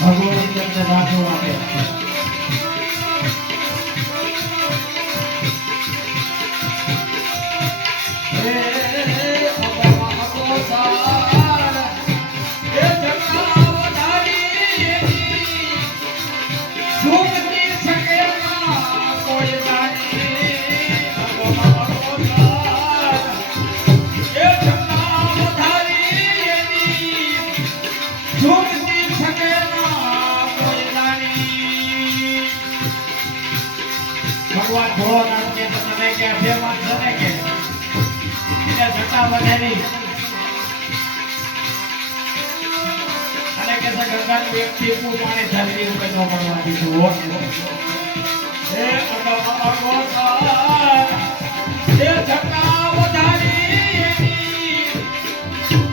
ભગવાન તમને રાખો આપે ભગવાન ભોળાનાથ કે તમે કે બે માણસો ને કે એને જટા વધારી અને કે ગંગાનું એક ટીપું પાણી ધરતી ઉપર ન પડવા દીધું એ અગોસાર એ જટા વધારી એની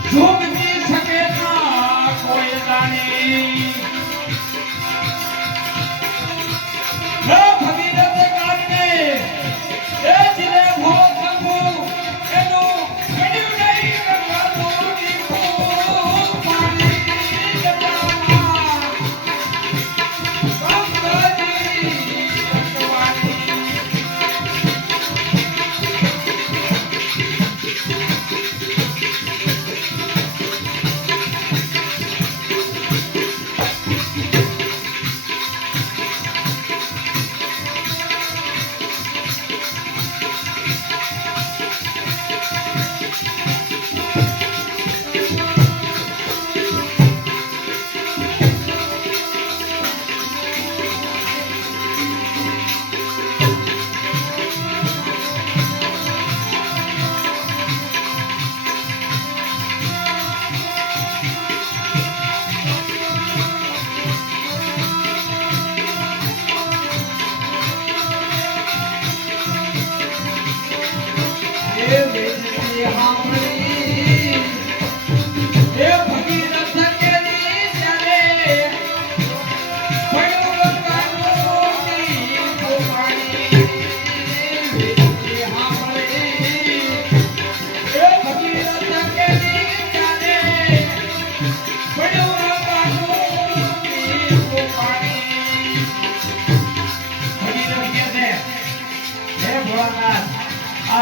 ઝૂમતી શકે ના કોઈ જાણી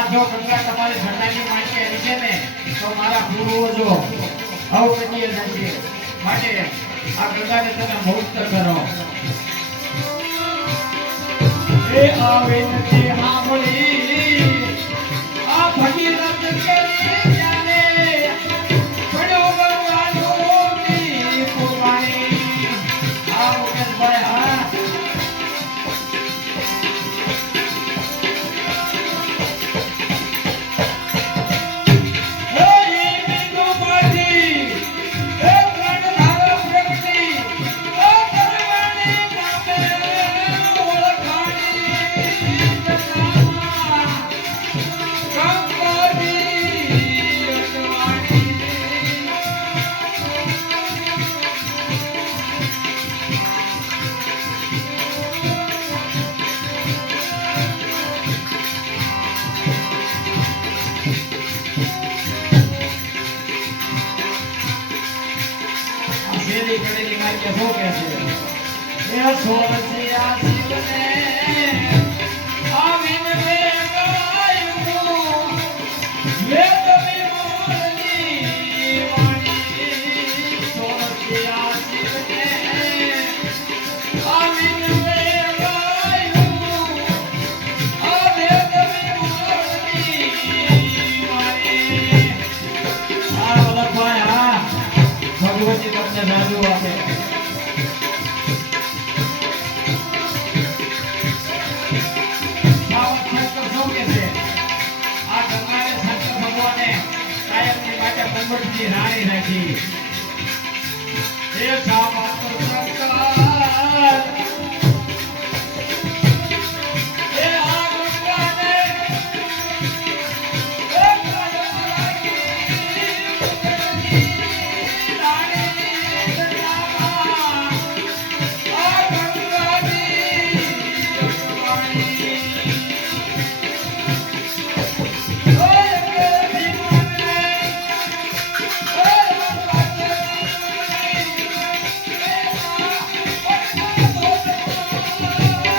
જો ગંગા તમારી ઠંડાની માટી આવી છે ને તો મારા પૂર્વજો અવગણીય નથી માટે આ ગંગાને તમે મુક્ત કરો એ આવે નથી સાંભળી આ ભગીરથ કે જાને પડ્યો ગંગાનું ટીપું પાણી આ મુકેશભાઈ હા કરેલી મારી શું કે છે એ સોરસિયા શિવને આવીને મે ગાયું વેદ વિમોલની વાણી સોરસિયા શિવને આવીને મે ગાયું આ વેદ વિમોલની વાણી આ લખવાય હા ભગવતી તમને જાદુ આપે આ વખત તો શું કે છે પોપટની રાણી રાખી એ સામા સરકાર